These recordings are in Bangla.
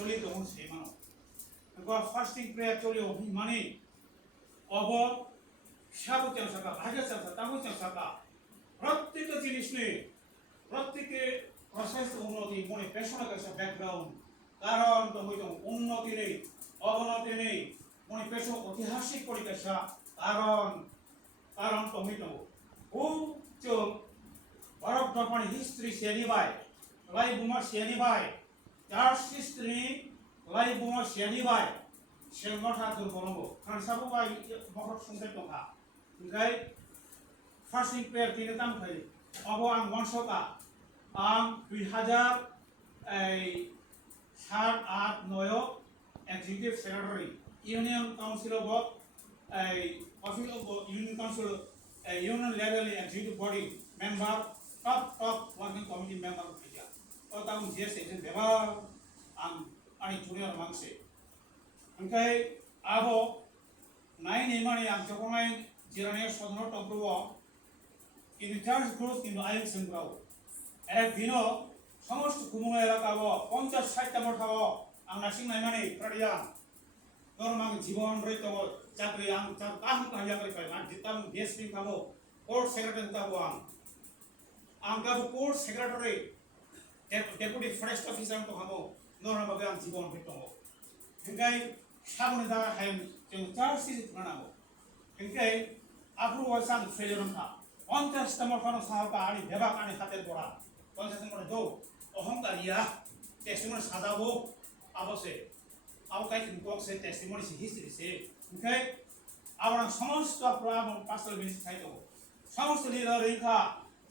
চলি তখন সেই মানুষ ফাস্টিং প্রেয়ার চলি মানে অব সাবু চাল সাকা ভাজা চাল সাকা তাবু চাল সাকা প্রত্যেকটা জিনিস নিয়ে প্রত্যেকে প্রসেস উন্নতি মনে পেছনে কাছে ব্যাকগ্রাউন্ড কারণ তো হইতো উন্নতি নেই অবনতি নেই মনে পেছন ঐতিহাসিক পরিকাশা কারণ তো হইতো ও চোখ বরফ দর্পণে হিস্ট্রি সেনিবাই লাই বুমা সেনিবাই চার্চ হিস্ট্রি লাই বুমা সেনিবাই সেলমঠা দুর্বলঙ্গ কারণ সাবুবাই মকর সংসার टंका ओमफ्राय फार्स्टिं प्रेयार थैनो दाम थायो अब आं मनसका आं 2007-8-9 executive secretary union council of office of union council union level executive body member top working committee member फैया और ताऊ जेस एजेंट बेबा आं आनी जूनियर मांगसे ओमफ्राय आबो नाइन इमानी आं जखनाय जिरानाय सदन टब्रुआ কিন্তু চার্চ গ্রোথ কিন্তু আইন সংগ্রাও একদিন সমস্ত কুমুল এলাকাব 50-60টা মঠাব আং নাসিংনাই মানে প্রাডিয়ান নরমাং জীবন রইত চাকরি আং কাম কাহিয়াকরি পাই মান জিতাম দেশপিং কাবো কোর্ট সেক্রেটারি কাবো আং কাবো court secretary deputy forest officer তো কাবো নরমাবে আং জীবন রইত হিংকাই সামনে দা হাইম जों चार्च सिजि नांगौ हिंकाय आफु वासां फेलियरनखा 50টা মঠানো সাহকা আনি বেবাক আনি হাতের পড়া 50 মঠা দো অহংকারিয়া টেস্টিমনি সাজাবো আবসে আবকাই কিন্তু কক্সে টেস্টিমনি সি হিস্ট্রি সে ओमफ्राय आबरां समस्त प्रॉब्लम पास्टल बिस थाइदो समस्त लिडर रिखा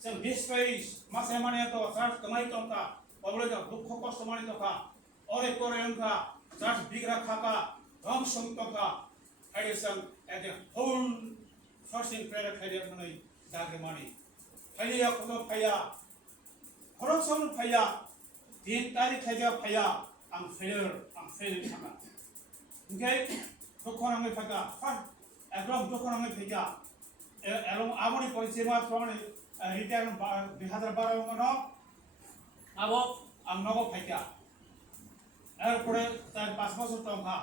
जों डिस्ट्रेस मासे माने तो चार्च कमाई टंका अबले द दुख कष्ट माने टका अरे करे उनका चार्च बिग्रा खाका रंग संतका हाइडेसन at the whole fasting prayer खाइदे माने दागमानी फाइया खनो फाइया खरसन फाइया दिन तारिख खाइया फाइया आं फेल थाका ओमफ्राय दखनाङै फाका एकदम दखनाङै फैया एलम आबनि परिचयमा प्रमाणे रिटायार 2012 मनो आबो आं नगो फाइया एरपरे 4-5 বছর टंका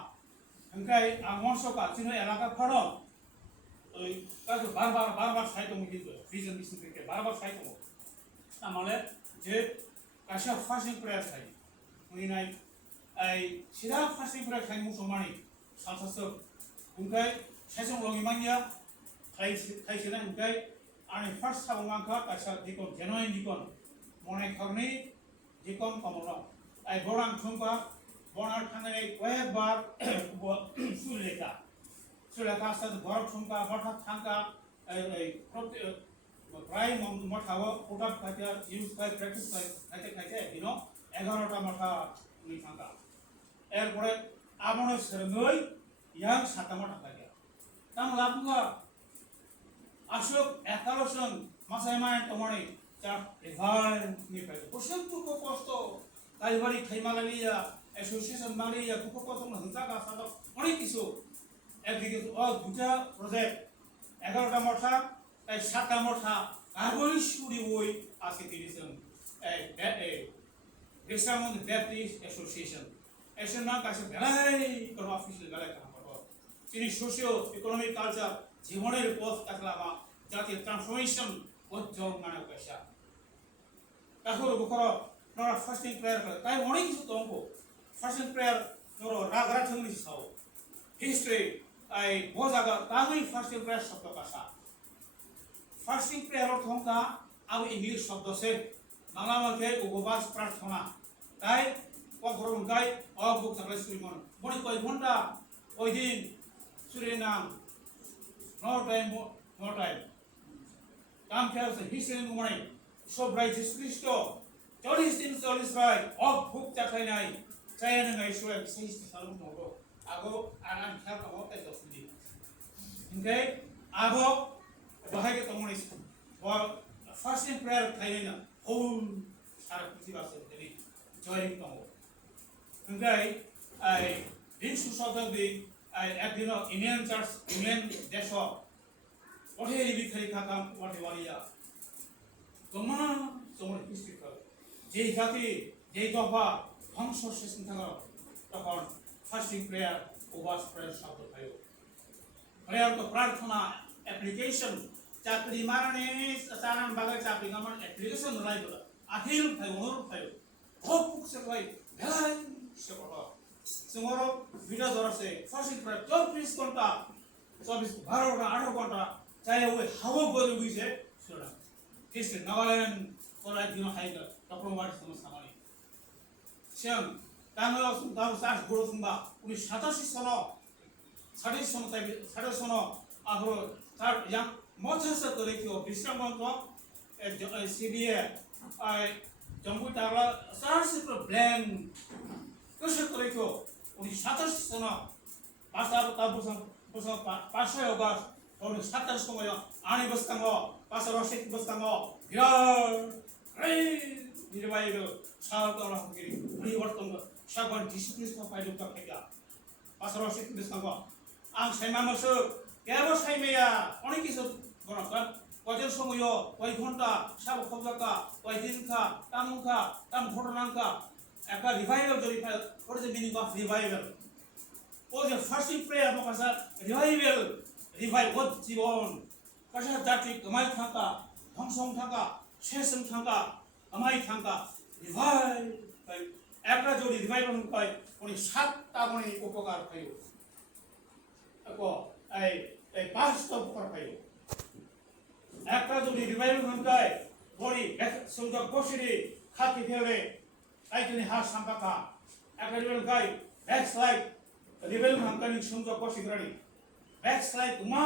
ओमफ्राय आं मनसका जोंनि एलाका फरो ओइ काजो बार साइट दं किन्तु रिजन बिसिनिफ्राय बार साइट दं तामाले जे गासै फास्टिं प्रेयार थायो मैनाय ओइ सिदा फास्टिं प्रेयार थायो मुसलमानि सालसासो ओमफ्राय साइजों लङिमानिया थाइसेना ओमफ्राय आंनि फार्स्ट साबुङाखा गासै दिकन जेनुइन दिकन मने खरनि दिकन कमलाव ओइ बरां थुंका बना थांनाय कয়েকবার सुलेखा साथ घर थुंका मठा थांका प्राय मठाव कोटाप खाइया यूज खाइ प्रैक्टिस खाइते दिनो 11টা मठा नि थांका एरपरे आमने सरङै यां 7টা मठा खाइया तां लाबुगा अशोक 11 জন मासाय माय तमने चार एभार नि पाइ बसुन तुको कष्ट कालिबारि थाइमालालिया एसोसिएशन मालिया तुको कष्ट हंसा का साथ अनेक किछु एग्रीगेट दुटा प्रजेक्ट 11টা मठा 7টা मठा आबोई सुरि ओइ आसे तिरिसं रेसामन बैप्टिस्ट एसोसिएशन एसन ना कासे बेलाय कर ऑफिशियल बेलाय का पड़ो चिनि सोशियो इकोनॉमिक कल्चर जीवनेर पथ ताकलामा जातीय ट्रांसफॉर्मेशन उज्जवल माने कैसा ताहर बखरो नरा फास्टिंग प्रेयर कर ताई अनेक किछु दंबो फास्टिंग प्रेयर नरो रागरा थंगनि साव हिस्ट्री आई बोजागा तामै फास्टिंग प्रेयर शब्द कासा फास्टिंग प्रेयर अर्थ होगा अब इंग्लिश शब्द से बांग्ला में उपवास प्रार्थना ताई पकड़न गाय बुक तकले सुरिमन बड़ी कई घंटा ओई दिन सुरे नाम नो टाइम काम खेल से हिस्ट्री मने सब राइजिस क्रिस्टो 40 दिन 40 राय बुक तकलायनाय जायन नङै सुरे सही सालु नगो आगो आनान खेल का होता है दोस्ती इनके आगो बाहाय के तमोनिस और फास्टिंग प्रेयर थाइना होल सारा पृथ्वी से तेरी जॉइनिंग तमो इनके आई दिन सुसदक दि आई एकदिन इंडियन चार्च इंग्लैंड देश ओठे रिबि खरि खाका ओठे वालिया तमा तमोन हिस्ट्री कर जे जाति जे दफा ध्वंस शेषन थागा তখন ফাস্টিং প্রেয়ার উপবাস প্রেয়ার শব্দ পাইব প্রেয়ার তো প্রার্থনা অ্যাপ্লিকেশন চাকরি মারণে চারান বাগে চাকরি আমার অ্যাপ্লিকেশন রাইব আখিল ফাইব অনুরূপ ফাইব খুব সে ভাই ভেলাই সে কথা তোমার ভিডিও ধরছে ফাস্টিং প্রেয়ার 24 ঘন্টা 12 ঘন্টা 18 ঘন্টা চাই ওই হাওয়া বলে বুঝে সেটা ঠিক নাগাল্যান্ড করার দিন হাইকা তখন মার সমস্যা মানে সিং তাঙ্গল দাও চাষ গড় সুন্দা 1987 সন 40 সন তাই 40 সন আগ্রহ তার ইয়াং মথাসা করে কি বিশ্রামন্ত সিবিএ আই জম্বু তারা সারসি ব্ল্যান কষ্ট করে কি 1987 সন পাঁচটা বছর বছর 500 অগাস্ট 27 সময় আনি বস্তাঙ্গ 500 বস্তাঙ্গ বিরাট এই নির্বাহীর সাহায্য আমরা করি পরিবর্তন সাগর ডিসিপ্লিন পাইলো তা ফেলা 500 বস্তাঙ্গ আং সাইমামসো কেবল সাইমেয়া অনেক কিছু গণকা কয়জন সময় কয় ঘন্টা সাব খবজাকা কয় দিনখা তামুখা তাম ঘটনাঙ্কা একটা রিভাইভাল যদি for the meaning of revival ও যে ফাস্টিং প্রেয়ার মাকাসা রিভাইভাল রিভাইভ জীবন কাসা জাতি কমাই থাকা ধ্বংসং থাকা শেষং থাকা কমাই থাকা রিভাইভ একটা যদি রিভাইভাল হয় উনি 7টা মনে উপকার পাইব এই 5টা উপকার পাইব একটা যদি রিভাইভাল হয় বড়ি সংযোগ বসিরে খাতি ফেলে তাই তিনি হাত সাম্পাকা একটা রিভাইভাল গাই ব্যাকস্লাইড রিভাইভাল হামকানি সংযোগ বসিগ্রানি ব্যাকস্লাইড উমা